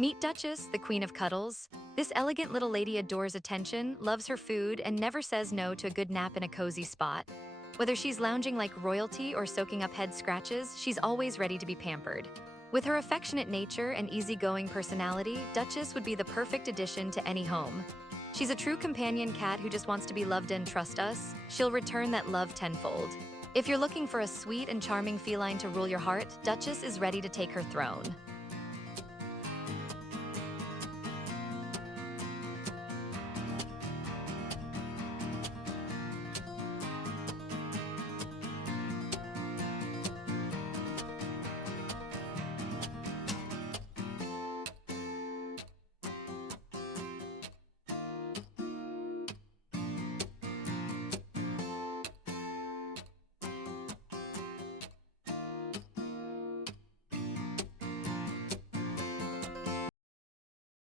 Meet Duchess, the queen of cuddles. This elegant little lady adores attention, loves her food, and never says no to a good nap in a cozy spot. Whether she's lounging like royalty or soaking up head scratches, she's always ready to be pampered. With her affectionate nature and easygoing personality, Duchess would be the perfect addition to any home. She's a true companion cat who just wants to be loved and trust us. She'll return that love tenfold. If you're looking for a sweet and charming feline to rule your heart, Duchess is ready to take her throne.